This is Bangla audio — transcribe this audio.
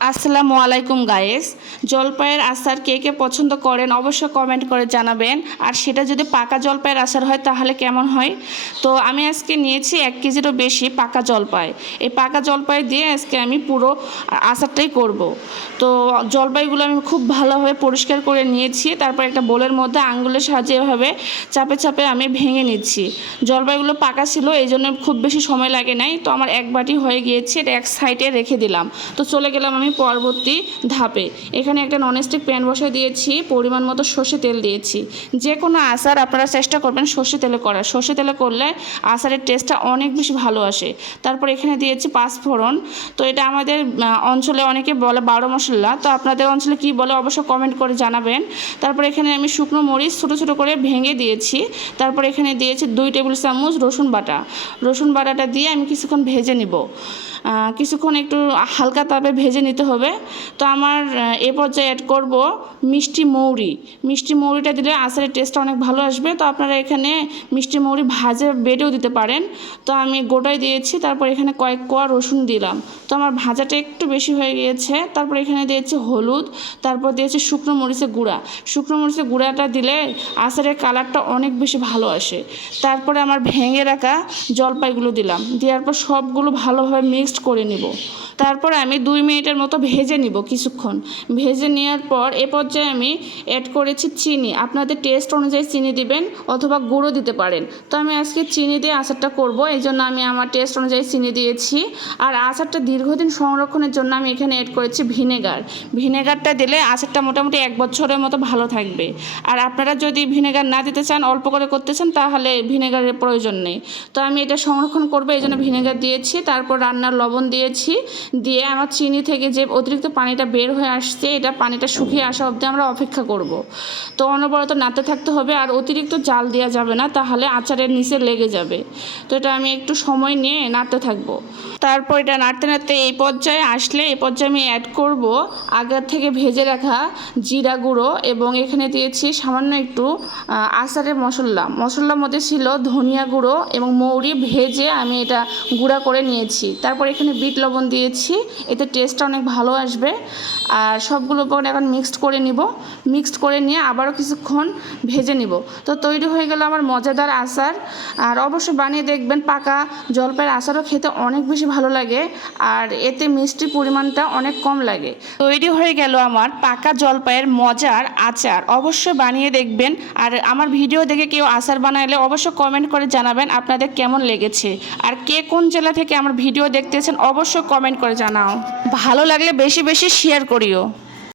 আসসালামু আলাইকুম গাইস। জলপাইয়ের আচার কে কে পছন্দ করেন অবশ্যই কমেন্ট করে জানাবেন। আর সেটা যদি পাকা জলপাইয়ের আচার হয় তাহলে কেমন হয়। তো আমি আজকে নিয়েছি 1 কেজিরও বেশি পাকা জলপাই। এই পাকা জলপাই দিয়ে আজকে আমি পুরো আচারটাই করব। তো জলপাইগুলো আমি খুব ভালোভাবে পরিষ্কার করে নিয়েছি। তারপর একটা বোলের মধ্যে আঙ্গুলের সাহায্যে এভাবে চাপে চাপে আমি ভেঙে নিচ্ছি। জলপাইগুলো পাকা ছিল এই জন্য খুব বেশি সময় লাগে নাই। তো আমার এক বাটি হয়ে গিয়েছে, এটা এক সাইডে রেখে দিলাম। তো চলে গেলাম আমি পরবর্তী ধাপে। এখানে একটা ননস্টিক প্যান বসিয়ে দিয়েছি, পরিমাণ মতো সর্ষে তেল দিয়েছি। যে কোনো আচার আপনারা চেষ্টা করবেন সর্ষে তেলে করার। সর্ষে তেলে করলে আচারের টেস্টটা অনেক বেশি ভালো আসে। তারপর এখানে দিয়েছি 5 ফোড়ন। তো এটা আমাদের অঞ্চলে অনেকে বলে 12 মশলা। তো আপনাদের অঞ্চলে কি বলে অবশ্যই কমেন্ট করে জানাবেন। তারপর এখানে আমি শুকনো মরিচ ছোটো ছোটো করে ভেঙে দিয়েছি। তারপর এখানে দিয়েছি 2 টেবিল চামচ রসুন বাটা। রসুন বাটাটা দিয়ে আমি কিছুক্ষণ ভেজে নিব। কিছুক্ষণ একটু হালকা তাপে ভেজে নিতে হবে। তো আমার এ পর্যায়ে অ্যাড করব মিষ্টি মৌরি। মিষ্টি মৌরিটা দিলে আচারের টেস্টটা অনেক ভালো আসবে। তো আপনারা এখানে মিষ্টি মৌরি ভাজে বেটেও দিতে পারেন। তো আমি গোটাই দিয়েছি। তারপর এখানে কয়েক কোয়া রসুন দিলাম। তো আমার ভাজাটা একটু বেশি হয়ে গিয়েছে। তারপর এখানে দিয়েছি হলুদ। তারপর দিয়েছি শুকনো মরিচের গুঁড়া। শুকনো মরিচের গুঁড়াটা দিলে আচারের কালারটা অনেক বেশি ভালো আসে। তারপরে আমার ভেঙে রাখা জলপাইগুলো দিলাম। দেওয়ার পর সবগুলো ভালোভাবে মিক্সড করে নিব। তারপর আমি 2 মিনিটের মতো ভেজে নিব কিছুক্ষণ। ভেজে নেওয়ার পর এ পর্যায়ে আমি অ্যাড করেছি চিনি। আপনাদের টেস্ট অনুযায়ী চিনি দিবেন অথবা গুঁড়ো দিতে পারেন। তো আমি আজকে চিনি দিয়ে আচারটা করব, এই জন্য আমি আমার টেস্ট অনুযায়ী চিনি দিয়েছি। আর আচারটা দীর্ঘদিন সংরক্ষণের জন্য আমি এখানে অ্যাড করেছি ভিনেগার। ভিনেগারটা দিলে আচারটা মোটামুটি 1 বছরের মতো ভালো থাকবে। আর আপনারা যদি ভিনেগার না দিতে চান, অল্প করে করতে চান, তাহলে ভিনেগারের প্রয়োজন নেই। তো আমি এটা সংরক্ষণ করবো এই জন্য ভিনেগার দিয়েছি। তারপর রান্নার লবণ দিয়েছি। দিয়ে আমার চিনি থেকে যে অতিরিক্ত পানিটা বের হয়ে আসছে, এটা পানিটা শুকিয়ে আসা অবধি আমরা অপেক্ষা করব। তো অনবরত নাড়তে থাকতে হবে। আর অতিরিক্ত জাল দেওয়া যাবে না, তাহলে আচারের নিচে লেগে যাবে। তো এটা আমি একটু সময় নিয়ে নাড়তে থাকবো। তারপর এটা নাড়তে নাড়তে এই পর্যায়ে আসলে এই পর্যায়ে আমি অ্যাড করব আগের থেকে ভেজে রাখা জিরা গুঁড়ো। এবং এখানে দিয়েছি সামান্য একটু আচারের মশলার মধ্যে ছিল ধনিয়া গুঁড়ো এবং মৌরি ভেজে আমি এটা গুঁড়া করে নিয়েছি। তারপর এখানে বিট লবণ দিয়েছি, এতে টেস্টটা অনেক ভালো আসবে। আর সবগুলো উপকরণ এখন মিক্সড করে নিব। মিক্সড করে নিয়ে আবারও কিছুক্ষণ ভেজে নিব। তো তৈরি হয়ে গেল আমার মজাদার আচার। আর অবশ্যই বানিয়ে দেখবেন, পাকা জলপাইয়ের আচারও খেতে অনেক বেশি ভালো লাগে। আর এতে মিষ্টির পরিমাণটা অনেক কম লাগে। তৈরি হয়ে গেল আমার পাকা জলপাইয়ের মজার আচার। অবশ্যই বানিয়ে দেখবেন। আর আমার ভিডিও দেখে কেউ আচার বানাইলে অবশ্যই কমেন্ট করে জানাবেন আপনাদের কেমন লেগেছে। আর কে কোন জেলা থেকে আমার ভিডিও দেখতেছেন অবশ্যই কমেন্ট করে জানাও। ভালো লাগলে বেশি বেশি শেয়ার করিও।